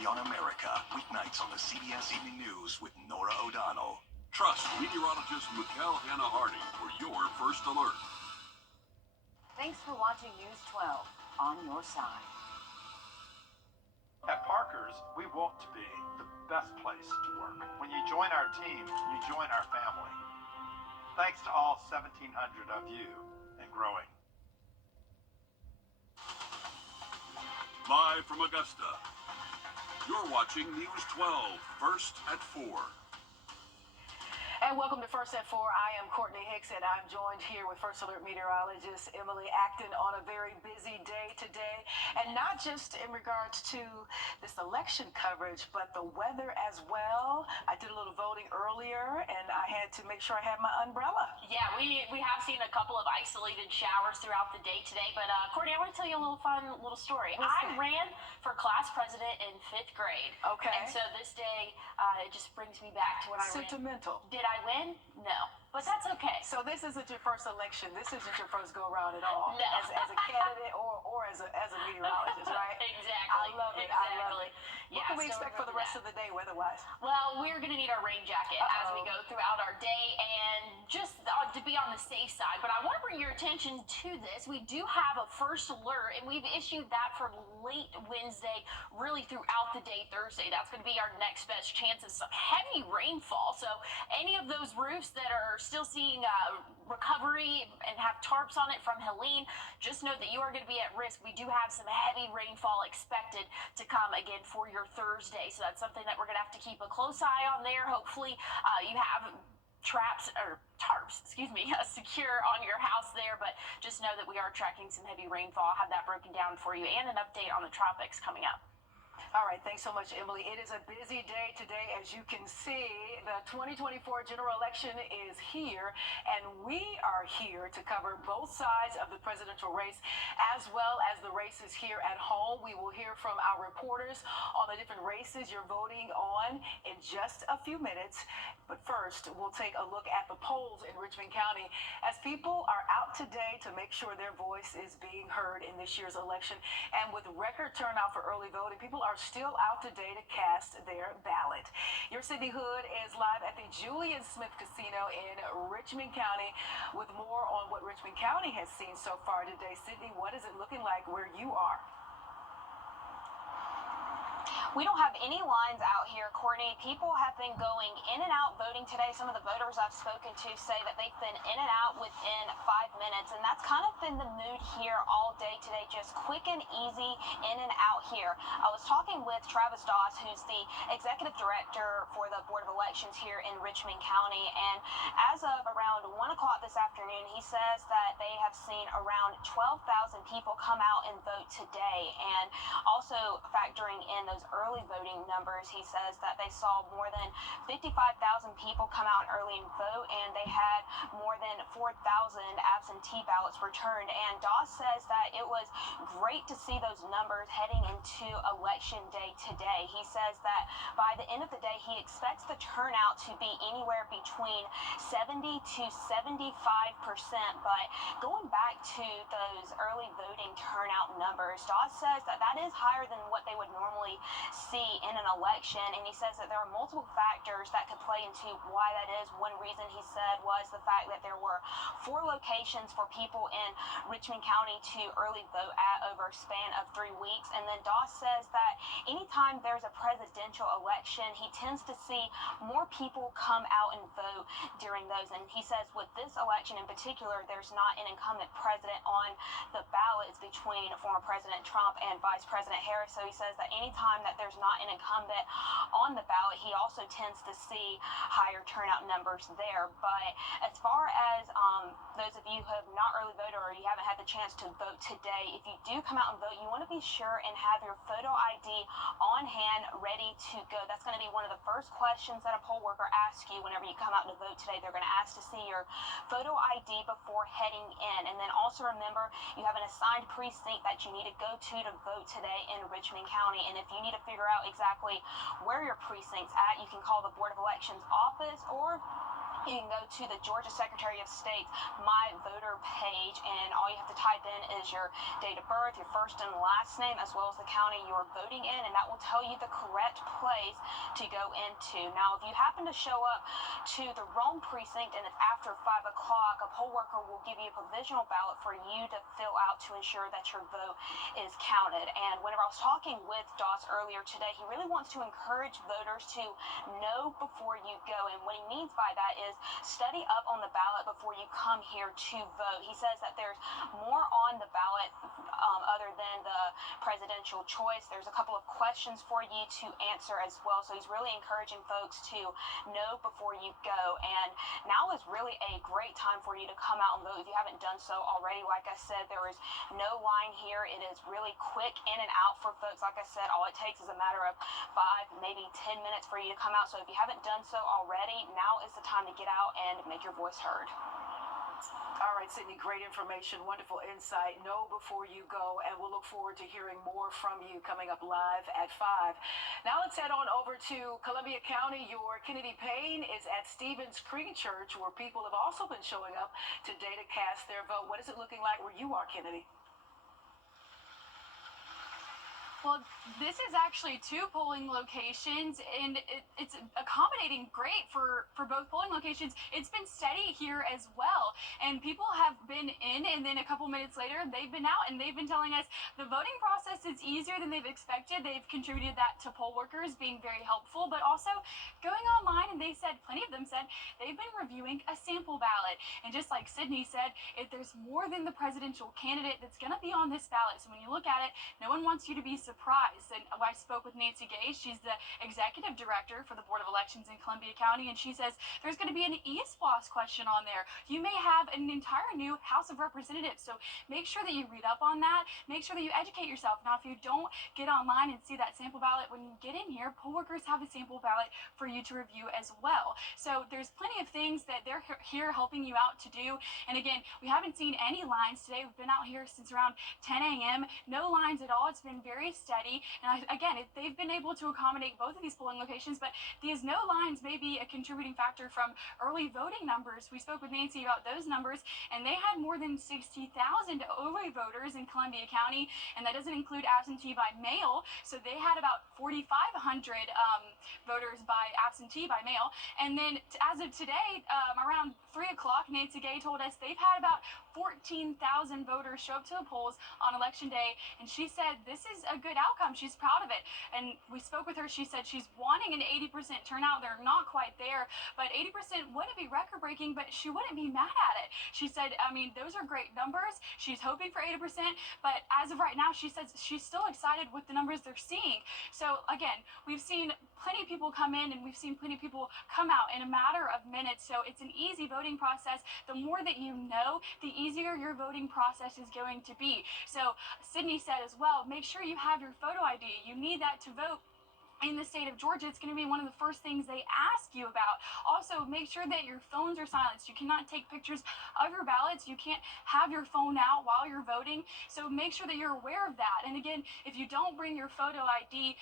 Eye on America, weeknights on the CBS Evening News with Nora O'Donnell. Trust meteorologist Mikkel Hannah Hardy for your first alert. Thanks for watching News 12 on your side. At Parker's, we want to be the best place to work. When you join our team, you join our family. Thanks to all 1,700 of you and growing. Live from Augusta, you're watching News 12, first at 4. And welcome to First at 4. I am Courtney Hicks, and I'm joined here with First Alert meteorologist Emily Acton on a very busy day today. And not just in regards to this election coverage, but the weather as well. I did a little voting earlier, and I had to make sure I had my umbrella. Yeah, we have seen a couple of isolated showers throughout the day today. But, Courtney, I want to tell you a little story. I ran for class president in 5th grade. Okay. And so this day, it just brings me back to when I ran. Sentimental. Did I win? No. But that's okay. So this isn't your first election. This isn't your first go-around at all. No. As a candidate or as a meteorologist, right? Exactly. I love it. Exactly. I love it. What can we expect for the rest of the day weather-wise? Well, we're going to need our rain jacket as we go throughout our day, and just to be on the safe side. But I want to bring your attention to this. We do have a first alert, and we've issued that for late Wednesday, really throughout the day Thursday. That's going to be our next best chance of some heavy rainfall. So any of those roofs that are still seeing recovery and have tarps on it from Helene, just know that you are going to be at risk. We do have some heavy rainfall expected to come again for your Thursday. So that's something that we're going to have to keep a close eye on there. Hopefully you have tarps, secure on your house there, but just know that we are tracking some heavy rainfall. I'll have that broken down for you and an update on the tropics coming up. All right, thanks so much, Emily. It is a busy day today. As you can see, the 2024 general election is here, and we are here to cover both sides of the presidential race, as well as the races here at home. We will hear from our reporters on the different races you're voting on in just a few minutes. But first, we'll take a look at the polls in Richmond County as people are out today to make sure their voice is being heard in this year's election. And with record turnout for early voting, people are still out today to cast their ballot. Your Sydney Hood is live at the Julian Smith Casino in Richmond County with more on what Richmond County has seen so far today. Sydney, what is it looking like where you are? We don't have any lines out here, Courtney. People have been going in and out voting today. Some of the voters I've spoken to say that they've been in and out within 5 minutes, and that's kind of been the mood here all day today, just quick and easy in and out here. I was talking with Travis Doss, who's the executive director for the Board of Elections here in Richmond County, and as of around 1 o'clock this afternoon, he says that they have seen around 12,000 people come out and vote today, and also factoring in those early voting numbers, he says that they saw more than 55,000 people come out early and vote, and they had more than 4,000 absentee ballots returned. And Doss says that it was great to see those numbers heading into election day today. He says that by the end of the day, he expects the turnout to be anywhere between 70 to 75%. But going back to those early voting turnout numbers, Doss says that that is higher than what they would normally see in an election, and he says that there are multiple factors that could play into why that is. One reason he said was the fact that there were 4 locations for people in Richmond County to early vote at over a span of 3 weeks. And then Doss says that anytime there's a presidential election, he tends to see more people come out and vote during those. And he says with this election in particular, there's not an incumbent president on the ballot. It's between former President Trump and Vice President Harris. So he says that anytime that there's not an incumbent on the ballot, he also tends to see higher turnout numbers there. But as far as those of you who have not early voted or you haven't had the chance to vote today, if you do come out and vote, you want to be sure and have your photo ID on hand, ready to go. That's going to be one of the first questions that a poll worker asks you whenever you come out to vote today. They're going to ask to see your photo ID before heading in. And then also remember, you have an assigned precinct that you need to go to vote today in Richmond County. And if you need to figure out exactly where your precinct's at, you can call the Board of Elections office, or You can go to the Georgia Secretary of State's My Voter page, and all you have to type in is your date of birth, your first and last name, as well as the county you're voting in, and that will tell you the correct place to go into. Now, if you happen to show up to the wrong precinct and it's after 5 o'clock, a poll worker will give you a provisional ballot for you to fill out to ensure that your vote is counted. And whenever I was talking with Doss earlier today, he really wants to encourage voters to know before you go, and what he means by that is study up on the ballot before you come here to vote. He says that there's more on the ballot other than the presidential choice. There's a couple of questions for you to answer as well. So he's really encouraging folks to know before you go. And now is really a great time for you to come out and vote. If you haven't done so already, like I said, there is no line here. It is really quick in and out for folks. Like I said, all it takes is a matter of 5, maybe 10 minutes for you to come out. So if you haven't done so already, now is the time to get out and make your voice heard. All right, Sydney, great information, wonderful insight. Know before you go, and we'll look forward to hearing more from you coming up live at 5. Now let's head on over to Columbia County. Your Kennedy Payne is at Stevens Creek Church, where people have also been showing up today to cast their vote. What is it looking like where you are, Kennedy? Well, this is actually 2 polling locations, and it's accommodating great for both polling locations. It's been steady here as well, and people have been in, and then a couple minutes later, they've been out, and they've been telling us the voting process is easier than they've expected. They've contributed that to poll workers being very helpful, but also going online, and they said, plenty of them said, they've been reviewing a sample ballot. And just like Sydney said, if there's more than the presidential candidate that's going to be on this ballot, so when you look at it, no one wants you to be surprised. And I spoke with Nancy Gay. She's the executive director for the Board of Elections in Columbia County, and she says there's going to be an e-SPLOS question on there. You may have an entire new House of Representatives, so make sure that you read up on that. Make sure that you educate yourself. Now, if you don't get online and see that sample ballot, when you get in here, poll workers have a sample ballot for you to review as well. So there's plenty of things that they're here helping you out to do. And again, we haven't seen any lines today. We've been out here since around 10 a.m. No lines at all. It's been very steady. And again, they've been able to accommodate both of these polling locations, but these no lines may be a contributing factor from early voting numbers. We spoke with Nancy about those numbers, and they had more than 60,000 early voters in Columbia County, and that doesn't include absentee by mail. So they had about 4,500 voters by absentee by mail. And then as of today, around 3 o'clock, Nancy Gay told us they've had about 14,000 voters show up to the polls on Election Day, and she said this is a good outcome. She's proud of it. And we spoke with her. She said she's wanting an 80% turnout. They're not quite there, but 80% wouldn't be record-breaking, but she wouldn't be mad at it. She said, I mean, those are great numbers. She's hoping for 80%, but as of right now, she says she's still excited with the numbers they're seeing. So again, we've seen plenty of people come in, and we've seen plenty of people come out in a matter of minutes. So it's an easy voting process. The more that you know, the easier your voting process is going to be. So Sydney said as well, make sure you have your photo ID. You need that to vote. In the state of Georgia, it's going to be one of the first things they ask you about. Also, make sure that your phones are silenced. You cannot take pictures of your ballots. You can't have your phone out while you're voting. So make sure that you're aware of that. And again, if you don't bring your photo ID,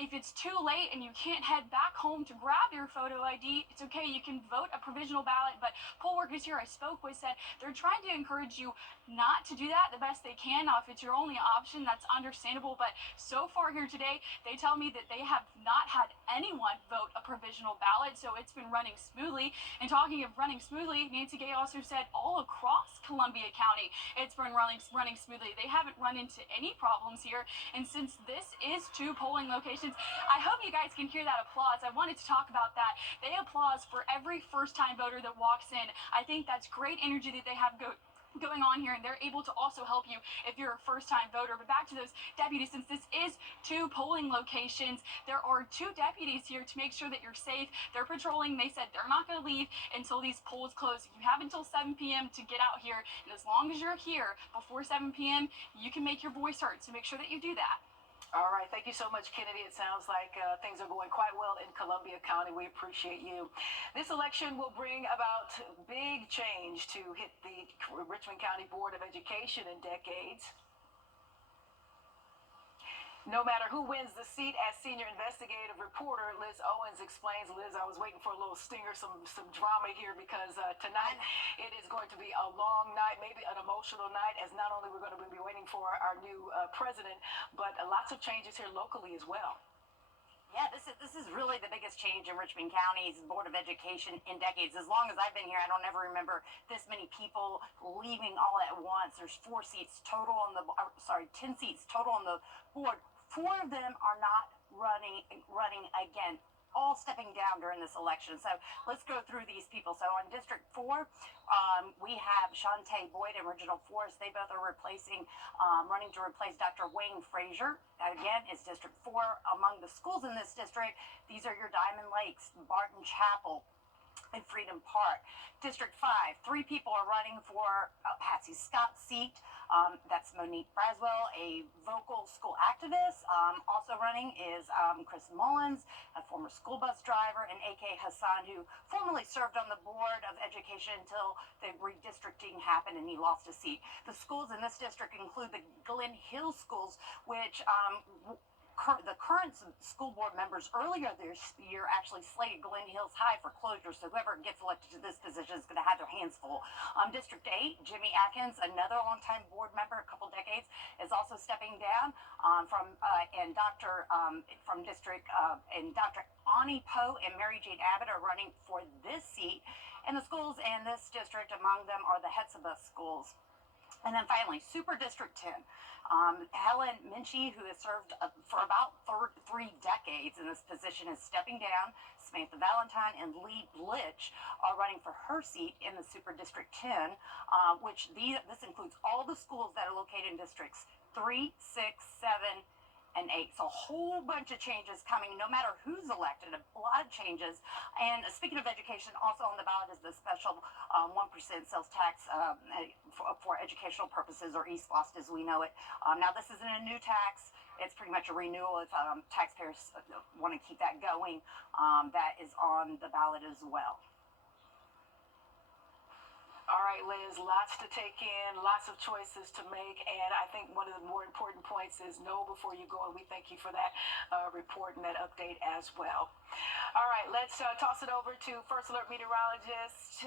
if it's too late and you can't head back home to grab your photo ID, it's okay. You can vote a provisional ballot. But poll workers here I spoke with said they're trying to encourage you not to do that the best they can. Now, if it's your only option, that's understandable. But so far here today, they tell me that they have not had anyone vote a provisional ballot. So it's been running smoothly. And talking of running smoothly, Nancy Gay also said all across Columbia County, it's been running smoothly. They haven't run into any problems here. And since this is 2 polling locations, I hope you guys can hear that applause. I wanted to talk about that. They applause for every first-time voter that walks in. I think that's great energy that they have going on here, and they're able to also help you if you're a first-time voter. But back to those deputies, since this is 2 polling locations, there are 2 deputies here to make sure that you're safe. They're patrolling. They said they're not going to leave until these polls close. You have until 7 p.m. to get out here, and as long as you're here before 7 p.m., you can make your voice heard. So make sure that you do that. All right. Thank you so much, Kennedy. It sounds like things are going quite well in Columbia County. We appreciate you. This election will bring about big change to hit the Richmond County Board of Education in decades. No matter who wins the seat as senior investigative reporter, Liz Owens explains. Liz, I was waiting for a little stinger, some drama here, because tonight it is going to be a long night, maybe an emotional night, as not only we're going to be waiting for our new president, but lots of changes here locally as well. Yeah, this is really the biggest change in Richmond County's Board of Education in decades. As long as I've been here, I don't ever remember this many people leaving all at once. There's 10 seats total on the board. 4 of them are not running again, all stepping down during this election. So let's go through these people. So on District 4, we have Shantae Boyd and Reginald Forrest. They both are running to replace Dr. Wayne Frazier. Again, it's District 4. Among the schools in this district, these are your Diamond Lakes, Barton Chapel, and Freedom Park. District 5, 3 people are running for Patsy Scott's seat. That's Monique Braswell, a vocal school activist. Also running is Chris Mullins, a former school bus driver, and A.K. Hassan, who formerly served on the Board of Education until the redistricting happened and he lost his seat. The schools in this district include the Glen Hill schools, which the current school board members earlier this year actually slated Glen Hills High for closure, so whoever gets elected to this position is going to have their hands full. District 8, Jimmy Atkins, another longtime board member, a couple decades, is also stepping down from Dr. Ani Poe and Mary Jane Abbott are running for this seat. And the schools in this district, among them are the Hetzebus schools. And then finally, Super District 10. Helen Minchie, who has served for about 3 decades in this position, is stepping down. Samantha Valentine and Lee Blitch are running for her seat in the Super District 10, this includes all the schools that are located in Districts 3, 6, 7, and 8. So a whole bunch of changes coming, no matter who's elected, a lot of changes. And speaking of education, also on the ballot is the special 1% sales tax for educational purposes, or ESPOST as we know it. Now, this isn't a new tax. It's pretty much a renewal if taxpayers want to keep that going. That is on the ballot as well. All right, Liz, lots to take in, lots of choices to make, and I think one of the more important points is know before you go, and we thank you for that report and that update as well. All right, let's toss it over to First Alert meteorologist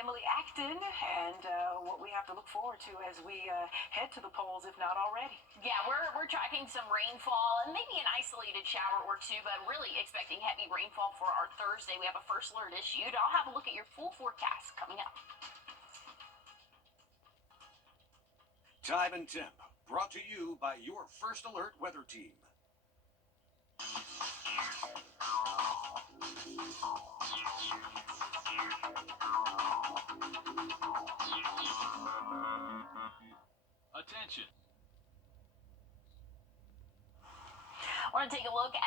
Emily Acton, and what we have to look forward to as we head to the polls, if not already. Yeah, we're tracking some rainfall and maybe an isolated shower or two, but really expecting heavy rainfall for our Thursday. We have a First Alert issued. I'll have a look at your full forecast coming up. Time and temp, brought to you by your First Alert weather team. Attention. I want to take a look at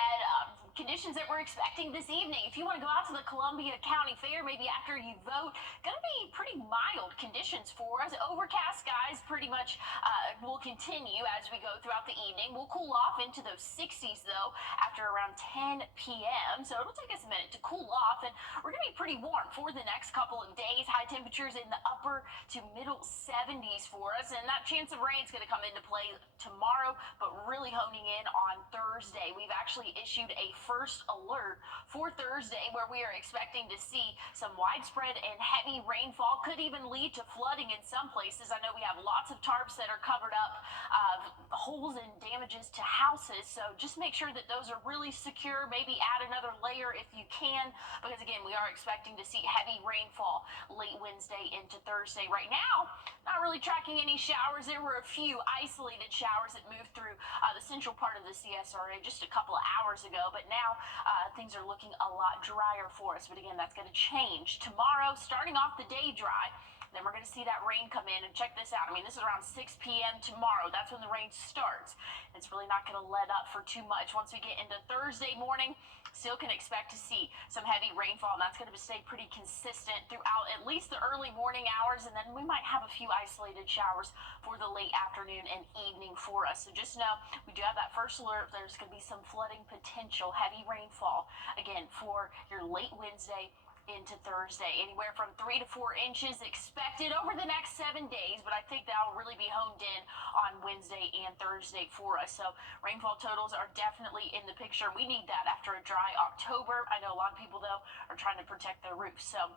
conditions that we're expecting this evening. If you want to go out to the Columbia County Fair, maybe after you vote, going to be pretty mild conditions for us. Overcast skies pretty much will continue as we go throughout the evening. We'll cool off into those 60s, though, after around 10 p.m. So it'll take us a minute to cool off, and we're going to be pretty warm for the next couple of days. High temperatures in the upper to middle 70s for us, and that chance of rain is going to come into play tomorrow, but really honing in on Thursday. We've actually issued a first alert for Thursday, where we are expecting to see some widespread and heavy rainfall. Could even lead to flooding in some places. I know we have lots of tarps that are covered up, holes and damages to houses, so just make sure that those are really secure. Maybe add another layer if you can, because again, we are expecting to see heavy rainfall late Wednesday into Thursday. Right now, not really tracking any showers. There were a few isolated showers that moved through the central part of the CSRA just a couple of hours ago, but now things are looking a lot drier for us. But again, that's going to change tomorrow, starting off the day dry. Then we're going to see that rain come in, and check this out. I mean, this is around 6 p.m. tomorrow. That's when the rain starts. It's really not going to let up for too much. Once we get into Thursday morning, still can expect to see some heavy rainfall, and that's going to stay pretty consistent throughout at least the early morning hours, and then we might have a few isolated showers for the late afternoon and evening for us. So just know we do have that first alert. There's going to be some flooding potential, heavy rainfall, again, for your late Wednesday into Thursday. Anywhere from 3 to 4 inches expected over the next 7 days, but I think that'll really be honed in on Wednesday and Thursday for us. So rainfall totals are definitely in the picture. We need that after a dry October. I know a lot of people, though, are trying to protect their roofs. So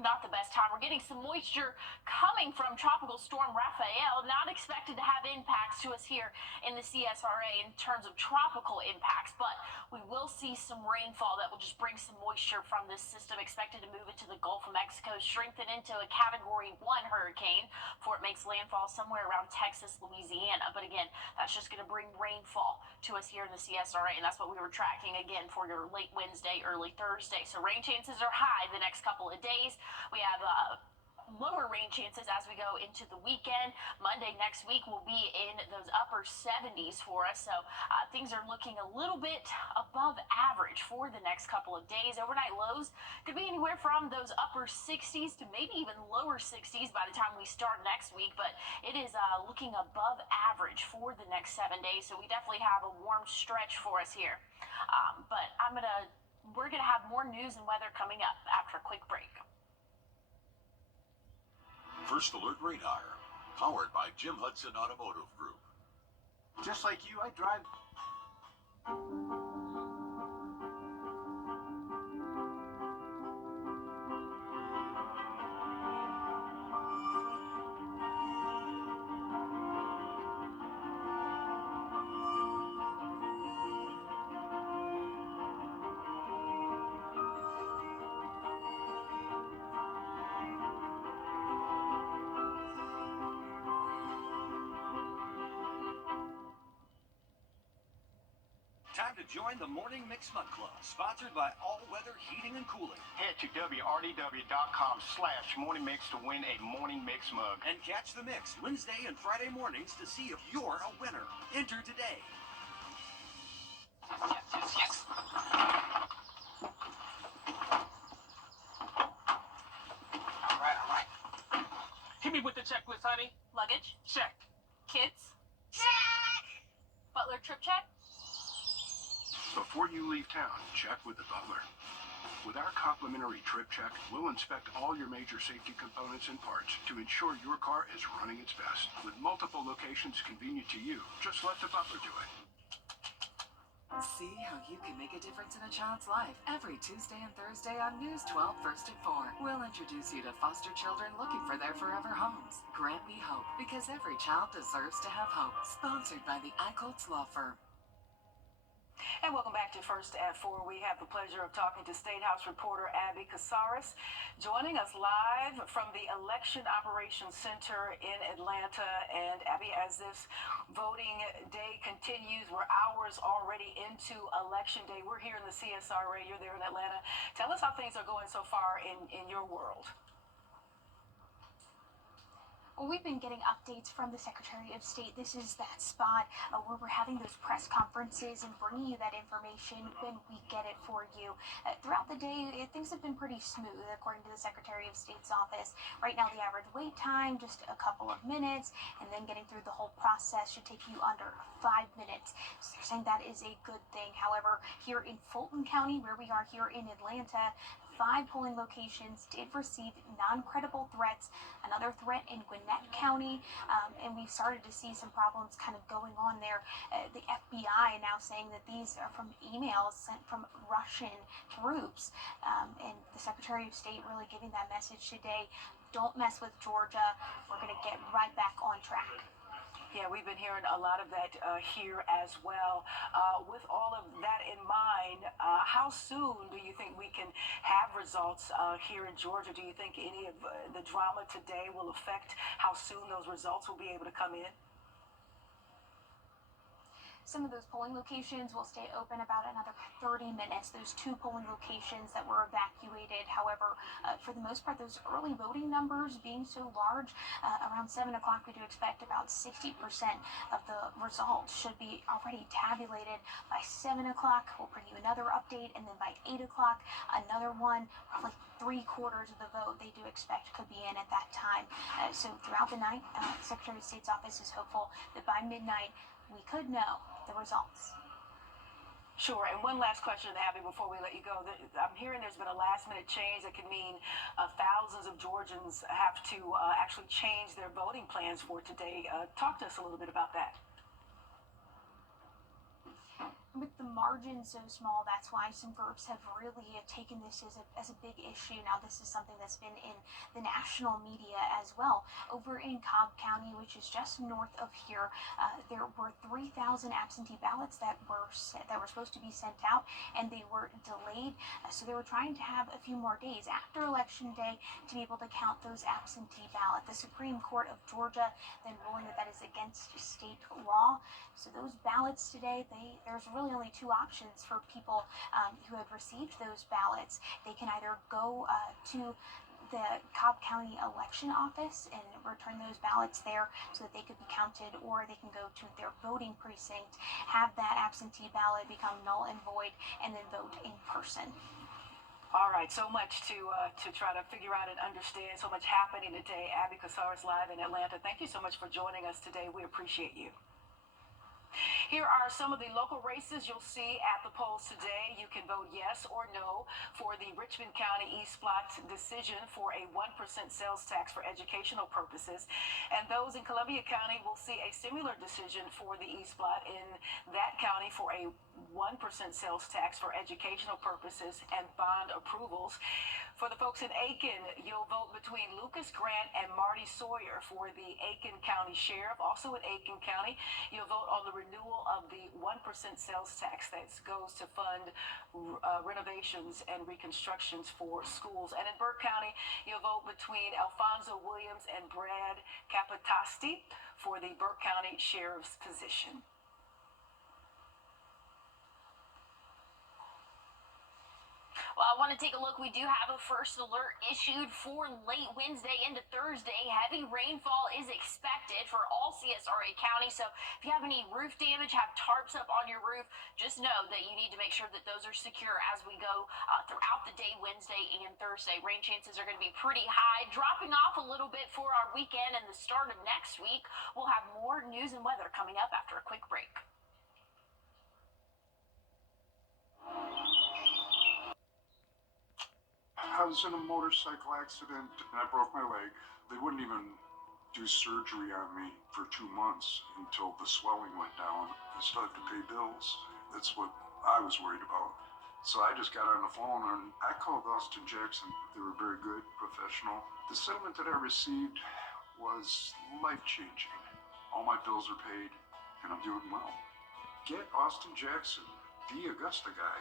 not the best time. We're getting some moisture coming from Tropical Storm Raphael, not expected to have impacts to us here in the CSRA in terms of tropical impacts, but we will see some rainfall that will just bring some moisture from this system, expected to move into the Gulf of Mexico, strengthen into a Category 1 hurricane before it makes landfall somewhere around Texas, Louisiana. But again, that's just going to bring rainfall to us here in the CSRA, and that's what we were tracking again for your late Wednesday, early Thursday. So rain chances are high the next couple of days. We have lower rain chances as we go into the weekend. Monday next week will be in those upper 70s for us. So things are looking a little bit above average for the next couple of days. Overnight lows could be anywhere from those upper 60s to maybe even lower 60s by the time we start next week. But it is looking above average for the next 7 days. So we definitely have a warm stretch for us here. But we're gonna have more news and weather coming up after a quick break. First Alert Radar, powered by Jim Hudson Automotive Group. Just like you, I drive. Time to join the Morning Mix Mug Club, sponsored by All Weather Heating and Cooling. Head to wrdw.com/morningmix to win a Morning Mix mug. And catch the mix Wednesday and Friday mornings to see if you're a winner. Enter today. Yes. All right. Hit me with the checklist, honey. Luggage? Check. Kids? Check! Butler trip check? Before you leave town, check with the butler. With our complimentary trip check, we'll inspect all your major safety components and parts to ensure your car is running its best. With multiple locations convenient to you, just let the butler do it. See how you can make a difference in a child's life every Tuesday and Thursday on News 12 First at 4. We'll introduce you to foster children looking for their forever homes. Grant me hope, because every child deserves to have hope. Sponsored by the Eichholz Law Firm. And welcome back to First at 4. We have the pleasure of talking to State House reporter Abby Casares, joining us live from the Election Operations Center in Atlanta. And Abby, as this voting day continues, we're hours already into Election Day. We're here in the CSRA. You're there in Atlanta. Tell us how things are going so far in your world. Well, we've been getting updates from the Secretary of State. This is that spot where we're having those press conferences and bringing you that information when we get it for you. Throughout the day, things have been pretty smooth, according to the Secretary of State's office. Right now, the average wait time, just a couple of minutes, and then getting through the whole process should take you under 5 minutes. So they're saying that is a good thing. However, here in Fulton County, where we are here in Atlanta, 5 polling locations did receive non-credible threats. Another threat in Gwinnett County, and we've started to see some problems kind of going on there. The FBI now saying that these are from emails sent from Russian troops, and the Secretary of State really giving that message today. Don't mess with Georgia. We're going to get right back on track. Yeah, we've been hearing a lot of that here as well. With all of that in mind, how soon do you think we can have results here in Georgia? Do you think any of the drama today will affect how soon those results will be able to come in? Some of those polling locations will stay open about another 30 minutes. Those 2 polling locations that were evacuated. However, for the most part, those early voting numbers being so large, around 7 o'clock, we do expect about 60% of the results should be already tabulated. By 7 o'clock, we'll bring you another update, and then by 8 o'clock, another one. Roughly 3/4 of the vote they do expect could be in at that time. So throughout the night, the Secretary of State's office is hopeful that by midnight, we could know the results. Sure. And one last question, Abby, before we let you go. I'm hearing there's been a last-minute change that could mean thousands of Georgians have to actually change their voting plans for today. Talk to us a little bit about that. With the margin so small, that's why some groups have really taken this as a big issue. Now, this is something that's been in the national media as well. Over in Cobb County, which is just north of here, there were 3,000 absentee ballots that were supposed to be sent out, and they were delayed. So they were trying to have a few more days after Election Day to be able to count those absentee ballots. The Supreme Court of Georgia then ruling that is against state law. So those ballots today, there's really only two options for people who have received those ballots. They can either go to the Cobb County Election Office and return those ballots there so that they could be counted, or they can go to their voting precinct, have that absentee ballot become null and void, and then vote in person. All right, so much to try to figure out and understand. So much happening today. Abby Casares live in Atlanta. Thank you so much for joining us today. We appreciate you. Here are some of the local races you'll see at the polls today. You can vote yes or no for the Richmond County East Block decision for a 1% sales tax for educational purposes. And those in Columbia County will see a similar decision for the East Block in that county for a 1% sales tax for educational purposes and bond approvals. For the folks in Aiken, you'll vote between Lucas Grant and Marty Sawyer for the Aiken County Sheriff. Also in Aiken County, you'll vote on the renewal of the 1% sales tax that goes to fund renovations and reconstructions for schools. And in Burke County, you'll vote between Alfonso Williams and Brad Capitasti for the Burke County Sheriff's position. Well, I want to take a look. We do have a first alert issued for late Wednesday into Thursday. Heavy rainfall is expected for all CSRA counties. So if you have any roof damage, have tarps up on your roof, just know that you need to make sure that those are secure as we go throughout the day Wednesday and Thursday. Rain chances are going to be pretty high, dropping off a little bit for our weekend and the start of next week. We'll have more news and weather coming up after a quick break. I was in a motorcycle accident and I broke my leg. They wouldn't even do surgery on me for 2 months until the swelling went down. I still have to pay bills. That's what I was worried about. So I just got on the phone and I called Austin Jackson. They were very good, professional. The settlement that I received was life-changing. All my bills are paid and I'm doing well. Get Austin Jackson, the Augusta guy.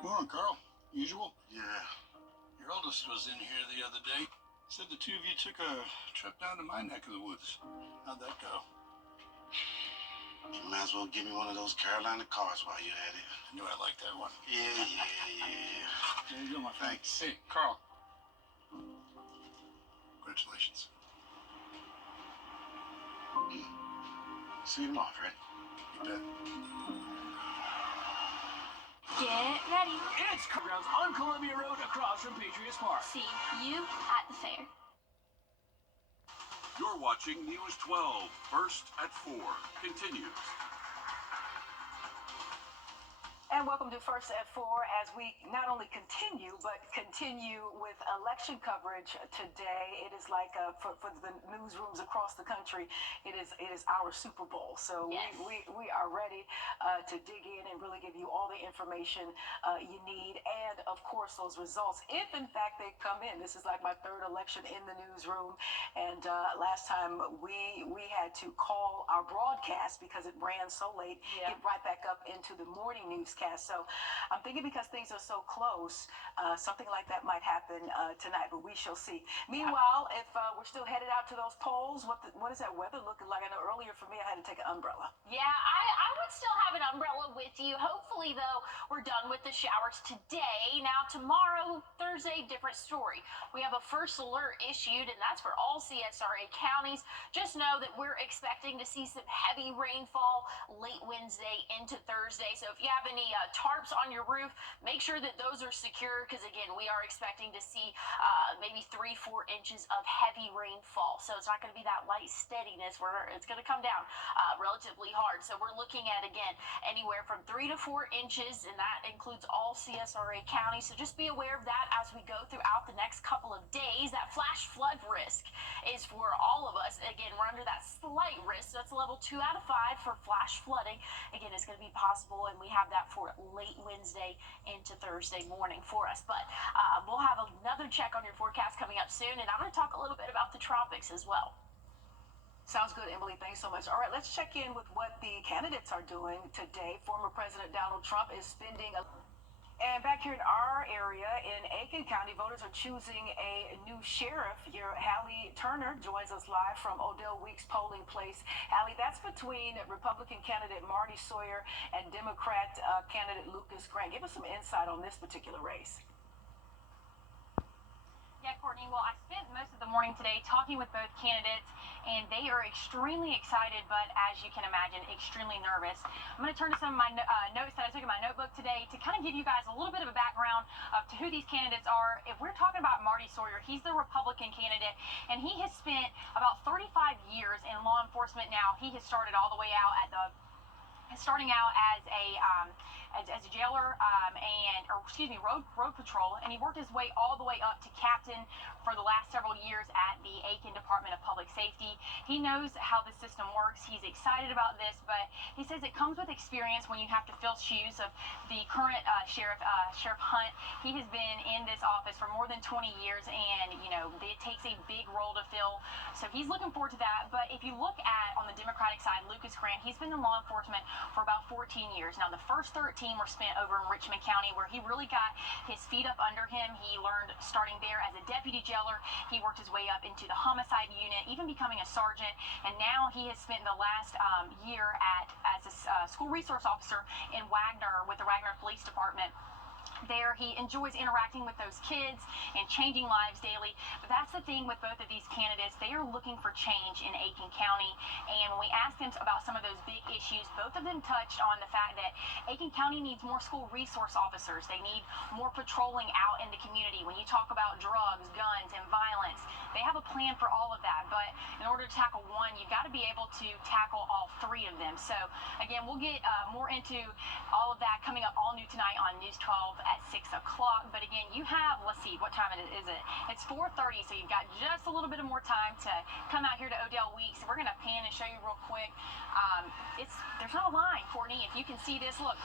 Morning, Carl. Usual? Yeah. Your oldest was in here the other day. Said the two of you took a trip down to my neck of the woods. How'd that go? You might as well give me one of those Carolina cars while you're at it. I knew I liked that one. Yeah. There you go, my friend. Thanks. Hey, Carl. Congratulations. See you tomorrow, Fred. You bet. Get ready. It's grounds on Columbia Road across from Patriots Park. See you at the fair. You're watching News 12, first at 4. Continues. And welcome to First at 4 as we not only continue with election coverage today. It is like for the newsrooms across the country, it is our Super Bowl. So yes, we are ready to dig in and really give you all the information you need, and of course those results, if in fact they come in. This is like my third election in the newsroom, and last time we had to call our broadcast because it ran so late. Yeah. Get right back up into the morning newscast. So I'm thinking because things are so close, something like that might happen tonight, but we shall see. Meanwhile, if we're still headed out to those polls, what is that weather looking like? I know earlier for me I had to take an umbrella. Yeah, I would still have an umbrella with you. Hopefully, though, we're done with the showers today. Now, tomorrow, Thursday, different story. We have a first alert issued, and that's for all CSRA counties. Just know that we're expecting to see some heavy rainfall late Wednesday into Thursday. So if you have any tarps on your roof, make sure that those are secure because, again, we are expecting to see maybe 3-4 inches of heavy rainfall. So it's not going to be that light steadiness where it's going to come down relatively hard. So we're looking at, again, anywhere from 3 to 4 inches, and that includes all CSRA counties. So just be aware of that as we go throughout the next couple of days. That flash flood risk is for all of us. Again, we're under that slight risk. So that's level 2 out of 5 for flash flooding. Again, it's going to be possible, and we have that for late Wednesday into Thursday morning for us. But we'll have another check on your forecast coming up soon, and I'm going to talk a little bit about the tropics as well. Sounds good, Emily. Thanks so much. All right, let's check in with what the candidates are doing today. Former President Donald Trump is spending And back here in our area in Aiken County, voters are choosing a new sheriff. Your Hallie Turner joins us live from Odell Weeks' polling place. Hallie, that's between Republican candidate Marty Sawyer and Democrat candidate Lucas Grant. Give us some insight on this particular race. Yeah, Courtney, well, I spent most of the morning today talking with both candidates, and they are extremely excited, but as you can imagine, extremely nervous. I'm going to turn to some of my notes that I took in my notebook today to kind of give you guys a little bit of a background of to who these candidates are. If we're talking about Marty Sawyer, he's the Republican candidate, and he has spent about 35 years in law enforcement now. He has started all the way out at the starting out as a jailer road patrol, and he worked his way all the way up to captain for the last several years at the Aiken Department of Public Safety. He knows how the system works. He's excited about this, but he says it comes with experience when you have to fill shoes of the current Sheriff Hunt. He has been in this office for more than 20 years, and it takes a big role to fill. So he's looking forward to that. But if you look at on the Democratic side, Lucas Grant, he's been in law enforcement for about 14 years. Now, the first 13 were spent over in Richmond County, where he really got his feet up under him. He learned starting there as a deputy jailer. He worked his way up into the homicide unit, even becoming a sergeant. And now he has spent the last year as a school resource officer in Wagner with the Wagner Police Department. There, he enjoys interacting with those kids and changing lives daily. But that's the thing with both of these candidates. They are looking for change in Aiken County. And when we asked them about some of those big issues, both of them touched on the fact that Aiken County needs more school resource officers. They need more patrolling out in the community. When you talk about drugs, guns, and violence, they have a plan for all of that. But in order to tackle one, you've got to be able to tackle all three of them. So, again, we'll get more into all of that coming up all new tonight on News 12 at 6 o'clock. But again, you have, let's see, what time is it? It's 4:30, so you've got just a little bit of more time to come out here to Odell Weeks. We're going to pan and show you real quick. There's not a line, Courtney. If you can see this, look,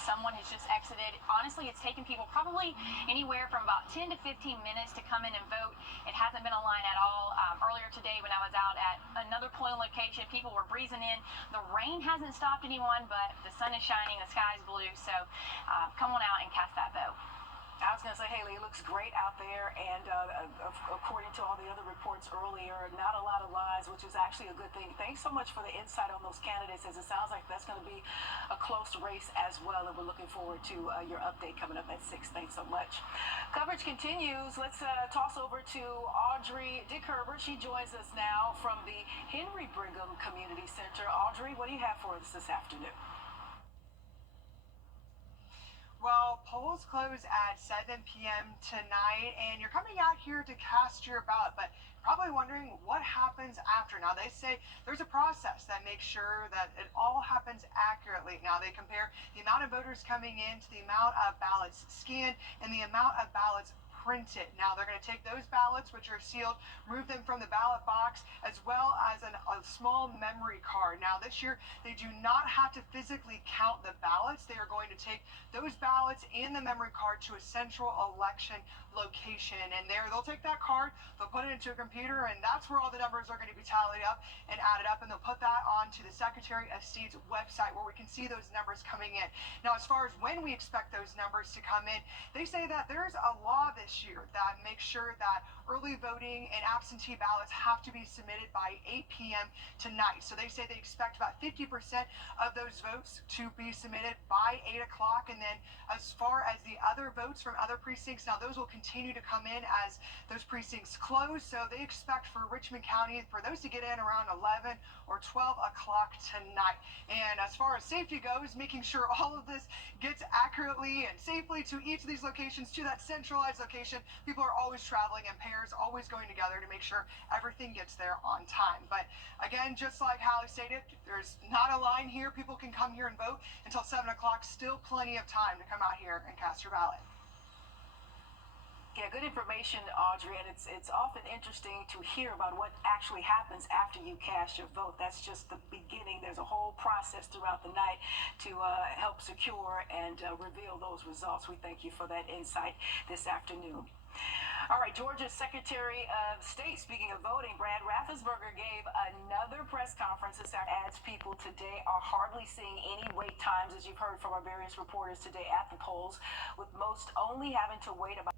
someone has just exited. Honestly, it's taken people probably anywhere from about 10 to 15 minutes to come in and vote. It hasn't been a line at all. Earlier today when I was out at another polling location, people were breezing in. The rain hasn't stopped anyone, but the sun is shining, the sky is blue. So come on out and cast that vote. I was going to say, Haley, it looks great out there, and according to all the other reports earlier, not a lot of lines, which is actually a good thing. Thanks so much for the insight on those candidates, as it sounds like that's going to be a close race as well, and we're looking forward to your update coming up at 6. Thanks so much. Coverage continues. Let's toss over to Audrey Dick Herbert. She joins us now from the Henry Brigham Community Center. Audrey, what do you have for us this afternoon? Well, polls close at 7 p.m. tonight, and you're coming out here to cast your ballot, but probably wondering what happens after. Now, they say there's a process that makes sure that it all happens accurately. Now, they compare the amount of voters coming in to the amount of ballots scanned and the amount of ballots printed. Now, they're going to take those ballots, which are sealed, remove them from the ballot box, as well as a small memory card. Now, this year, they do not have to physically count the ballots. They are going to take those ballots and the memory card to a central election location, and there they'll take that card, they'll put it into a computer, and that's where all the numbers are going to be tallied up and added up, and they'll put that onto the Secretary of State's website where we can see those numbers coming in. Now, as far as when we expect those numbers to come in, they say that there's a law this this year that makes sure that early voting and absentee ballots have to be submitted by 8 p.m. tonight. So they say they expect about 50% of those votes to be submitted by 8 o'clock. And then as far as the other votes from other precincts, now those will continue to come in as those precincts close. So they expect for Richmond County for those to get in around 11 or 12 o'clock tonight. And as far as safety goes, making sure all of this gets accurately and safely to each of these locations, to that centralized location. People are always traveling in pairs, always going together to make sure everything gets there on time. But again, just like Hallie stated, there's not a line here. People can come here and vote until 7 o'clock. Still plenty of time to come out here and cast your ballot. Yeah, good information, Audrey, and it's often interesting to hear about what actually happens after you cast your vote. That's just the beginning. There's a whole process throughout the night to help secure and reveal those results. We thank you for that insight this afternoon. All right, Georgia's Secretary of State, speaking of voting, Brad Raffensperger gave another press conference this afternoon. As people today are hardly seeing any wait times, as you've heard from our various reporters today at the polls, with most only having to wait about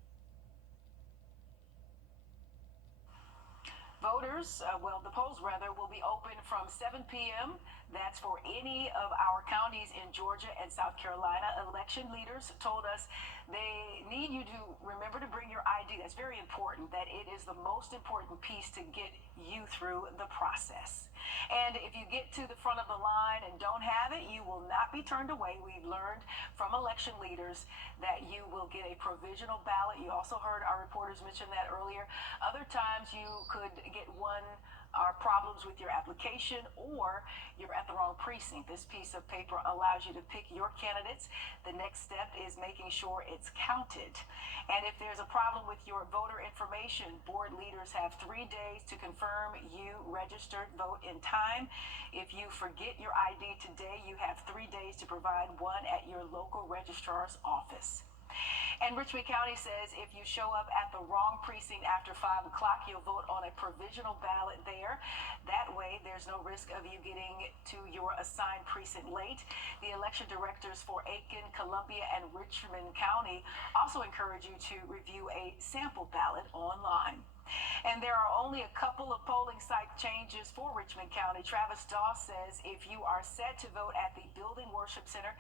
voters, the polls rather, will be open from 7 p.m. That's for any of our counties in Georgia and South Carolina. Election leaders told us they need you to remember to bring your ID. That's very important. That it is the most important piece to get you through the process. And if you get to the front of the line and don't have it, you will not be turned away. We've learned from election leaders that you will get a provisional ballot. You also heard our reporters mention that earlier. Other times you could get one or problems with your application, or you're at the wrong precinct. This piece of paper allows you to pick your candidates. The next step is making sure it's counted. And if there's a problem with your voter information, board leaders have 3 days to confirm you registered vote in time. If you forget your ID today, you have 3 days to provide one at your local registrar's office. And Richmond County says if you show up at the wrong precinct after 5 o'clock, you'll vote on a provisional ballot there. That way, there's no risk of you getting to your assigned precinct late. The election directors for Aiken, Columbia, and Richmond County also encourage you to review a sample ballot online. And there are only a couple of polling site changes for Richmond County. Travis Doss says if you are set to vote at the Building Worship Center,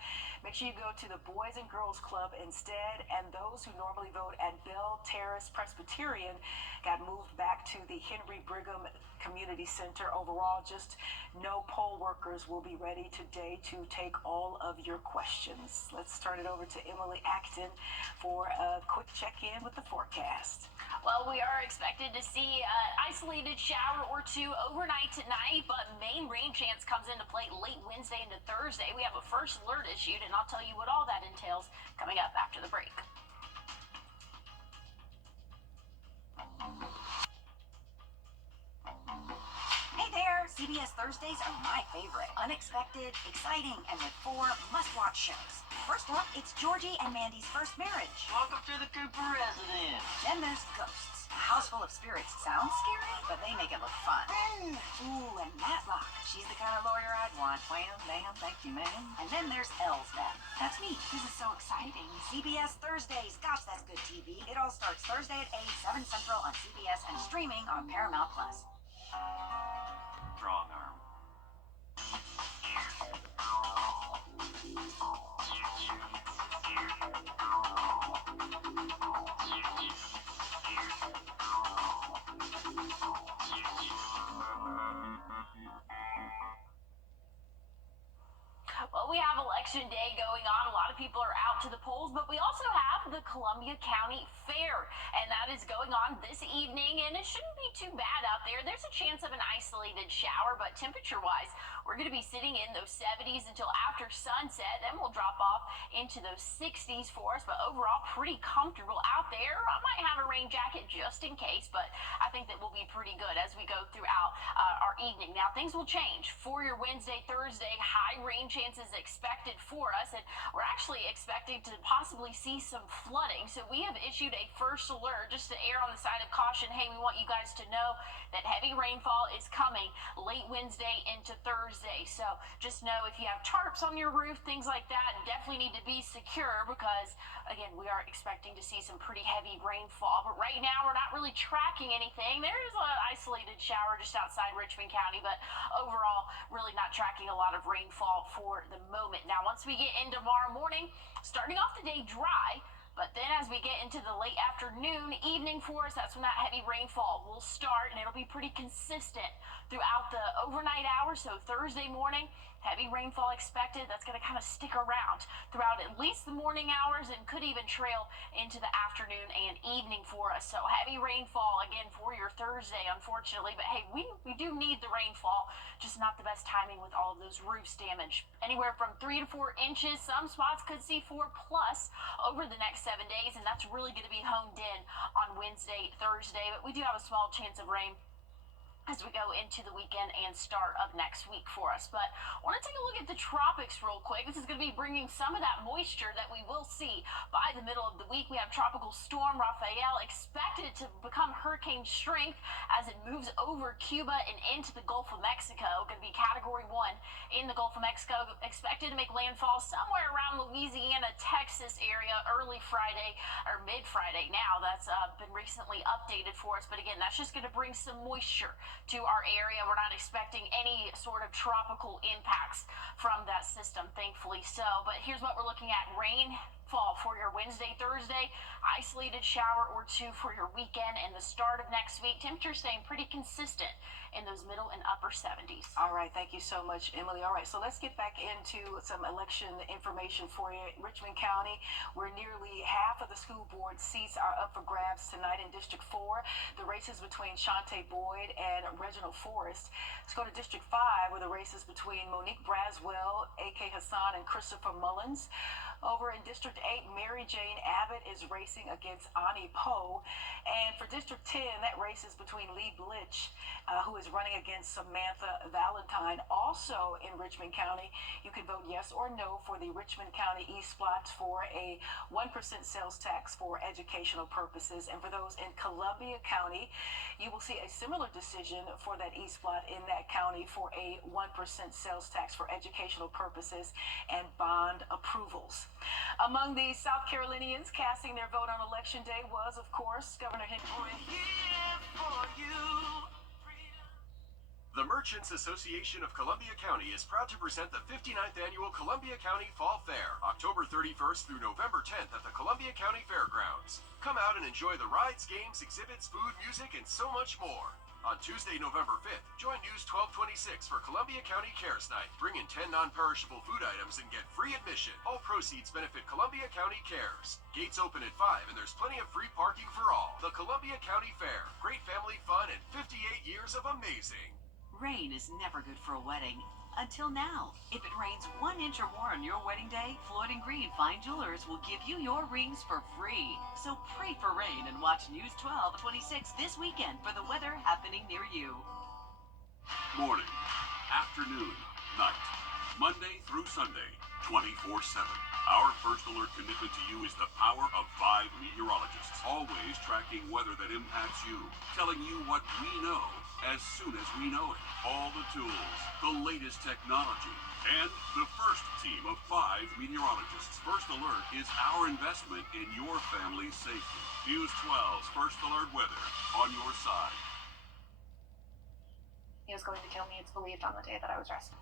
make sure you go to the Boys and Girls Club instead. And those who normally vote at Bell Terrace Presbyterian got moved back to the Henry Brigham Community Center. Overall, just no poll workers will be ready today to take all of your questions. Let's turn it over to Emily Acton for a quick check-in with the forecast. Well, we are expected to see an isolated shower or two overnight tonight, but main rain chance comes into play late Wednesday into Thursday. We have a first alert issued, and I'll tell you what all that entails coming up after the break. Hey there! CBS Thursdays are my favorite. Unexpected, exciting, and with 4 must-watch shows. First up, it's Georgie and Mandy's first marriage. Welcome to the Cooper residence. Then there's Ghosts, a house full of spirits. Sounds scary, but they make it look fun. Ooh, and Matlock. She's the kind of lawyer I'd want. Wham, ma'am, thank you, ma'am. And then there's Elsbeth. That's me. This is so exciting. CBS Thursdays. Gosh, that's good TV. It all starts Thursday at 8, 7 Central on CBS and streaming on Paramount+. Strong arm. Well, we have election day going on. A lot of people are out to the polls, but we also have the Columbia County Fair, and that is going on this evening, and it shouldn't be too bad out there. There's a chance of an isolated shower, but temperature-wise, we're going to be sitting in those 70s until after sunset. Then we'll drop off into those 60s for us, but overall, pretty comfortable out there. I might have a rain jacket just in case, but I think that we'll be pretty good as we go throughout our evening. Now, things will change for your Wednesday, Thursday. High rain chances expected for us, and we're actually expecting to possibly see some flooding. So we have issued a first alert just to err on the side of caution. Hey, we want you guys to know that heavy rainfall is coming late Wednesday into Thursday. So just know if you have tarps on your roof, things like that, definitely need to be secure because, again, we are expecting to see some pretty heavy rainfall. But right now, we're not really tracking anything. There is an isolated shower just outside Richmond County, but overall, really not tracking a lot of rainfall for the moment. Now, once we get into tomorrow morning, starting off the day dry, but then as we get into the late afternoon, evening for us, that's when that heavy rainfall will start, and it'll be pretty consistent throughout the overnight hours. So Thursday morning, heavy rainfall expected. That's going to kind of stick around throughout at least the morning hours and could even trail into the afternoon and evening for us. So heavy rainfall again for your Thursday, unfortunately. But hey, we do need the rainfall, just not the best timing with all of those roofs damaged. Anywhere from 3 to 4 inches. Some spots could see 4+ over the next 7 days, and that's really going to be honed in on Wednesday, Thursday. But we do have a small chance of rain as we go into the weekend and start of next week for us. But I want to take a look at the tropics real quick. This is going to be bringing some of that moisture that we will see by the middle of the week. We have Tropical Storm Rafael expected to become hurricane strength as it moves over Cuba and into the Gulf of Mexico. Going to be Category 1 in the Gulf of Mexico. Expected to make landfall somewhere around Louisiana, Texas area early Friday or mid-Friday now. That's been recently updated for us. But again, that's just going to bring some moisture to our area. We're not expecting any sort of tropical impacts from that system, thankfully. So, but here's what we're looking at. Rainfall for your Wednesday, Thursday, isolated shower or two for your weekend, and the start of next week. Temperatures staying pretty consistent in those middle and upper 70s. All right, thank you so much, Emily. All right, so let's get back into some election information for you. Richmond County, where nearly half of the school board seats are up for grabs tonight in District 4. The races between Shante Boyd and Reginald Forrest. Let's go to District 5, where the races between Monique Braswell, A.K. Hassan, and Christopher Mullins. Over in District 8, Mary Jane Abbott is racing against Ani Poe. And for District 10, that race is between Lee Blitch, who is running against Samantha Valentine. Also in Richmond County, you can vote yes or no for the Richmond County E-Splots for a 1% sales tax for educational purposes. And for those in Columbia County, you will see a similar decision for that E-Splot in that county for a 1% sales tax for educational purposes and bond approvals. Among the South Carolinians casting their vote on Election Day was, of course, Governor Henry. We're here for you. The Merchants Association of Columbia County is proud to present the 59th Annual Columbia County Fall Fair, October 31st through November 10th at the Columbia County Fairgrounds. Come out and enjoy the rides, games, exhibits, food, music, and so much more. On Tuesday, November 5th, join News 1226 for Columbia County Cares Night. Bring in 10 non-perishable food items and get free admission. All proceeds benefit Columbia County Cares. Gates open at 5 and there's plenty of free parking for all. The Columbia County Fair. Great family fun and 58 years of amazing. Rain is never good for a wedding. Until now. If it rains 1 inch or more on your wedding day, Floyd & Green Fine Jewelers will give you your rings for free. So pray for rain and watch News 1226 this weekend for the weather happening near you. Morning, afternoon, night, Monday through Sunday, 24/7. Our first alert commitment to you is the power of 5 meteorologists, always tracking weather that impacts you, telling you what we know as soon as we know it. All the tools, the latest technology, and the first team of 5 meteorologists. First Alert is our investment in your family's safety. News 12's First Alert weather on your side. He was going to kill me, it's believed, on the day that I was arrested.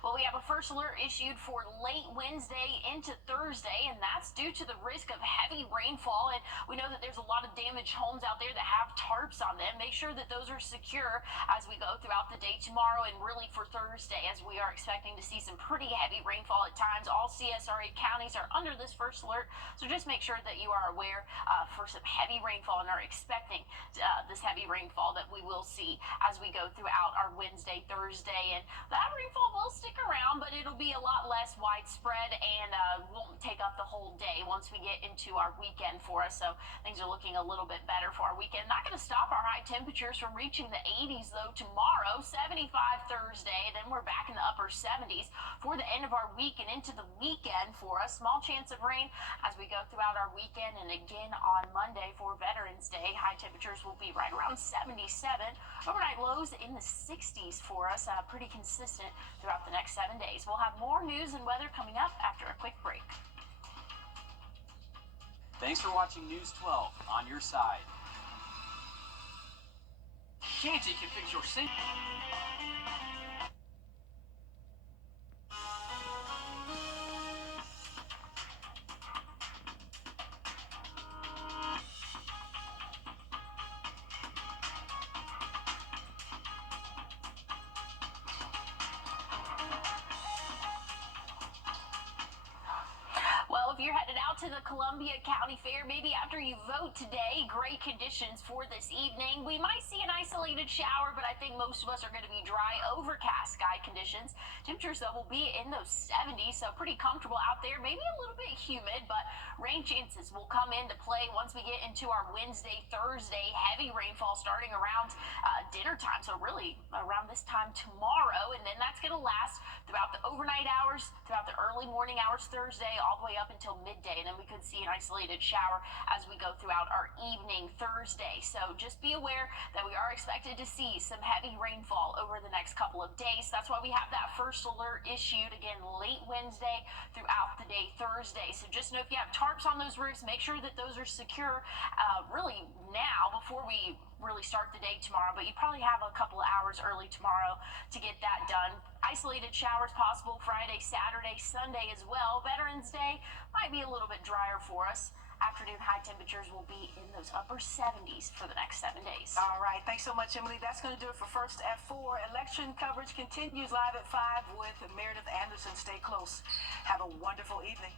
Well, we have a first alert issued for late Wednesday into Thursday, and that's due to the risk of heavy rainfall. And we know that there's a lot of damaged homes out there that have tarps on them. Make sure that those are secure as we go throughout the day tomorrow and really for Thursday, as we are expecting to see some pretty heavy rainfall at times. All CSRA counties are under this first alert, so just make sure that you are aware for some heavy rainfall and are expecting this heavy rainfall that we will see as we go throughout our Wednesday, Thursday. And that rainfall will stick around, but it'll be a lot less widespread and won't take up the whole day once we get into our weekend for us. So things are looking a little bit better for our weekend. Not going to stop our high temperatures from reaching the 80s though tomorrow. 70 75 Thursday. Then we're back in the upper 70s for the end of our week and into the weekend for us. Small chance of rain as we go throughout our weekend, and again on Monday for Veterans Day. High temperatures will be right around 77. Overnight lows in the 60s for us. Pretty consistent throughout the next 7 days. We'll have more news and weather coming up after a quick break. Thanks for watching News 12 on your side. Shanty can fix your sink. Well, if you're headed out to the Columbia County Fair, maybe after you vote today, great conditions for this evening. We might see an isolated shower, but I think most of us are going to be dry, overcast sky conditions. Temperatures, though, will be in those 70s, so pretty comfortable out there. Maybe a little bit humid, but rain chances will come into play once we get into our Wednesday, Thursday. Heavy rainfall starting around dinner time, so really around this time tomorrow, and then that's going to last throughout the overnight hours, throughout the early morning hours Thursday, all the way up until midday, and then we could see an isolated shower as we go throughout our evening Thursday. So just be aware that we are expected to see some heavy rainfall over the next couple of days. That's why we have that first alert issued again late Wednesday throughout the day Thursday. So just know if you have tarps on those roofs, make sure that those are secure really now before we really start the day tomorrow, but you probably have a couple of hours early tomorrow to get that done. Isolated showers possible Friday, Saturday, Sunday as well. Veterans Day might be a little bit drier for us. Afternoon high temperatures will be in those upper 70s for the next 7 days. All right. Thanks so much, Emily. That's going to do it for First at 4. Election coverage continues live at 5 with Meredith Anderson. Stay close. Have a wonderful evening.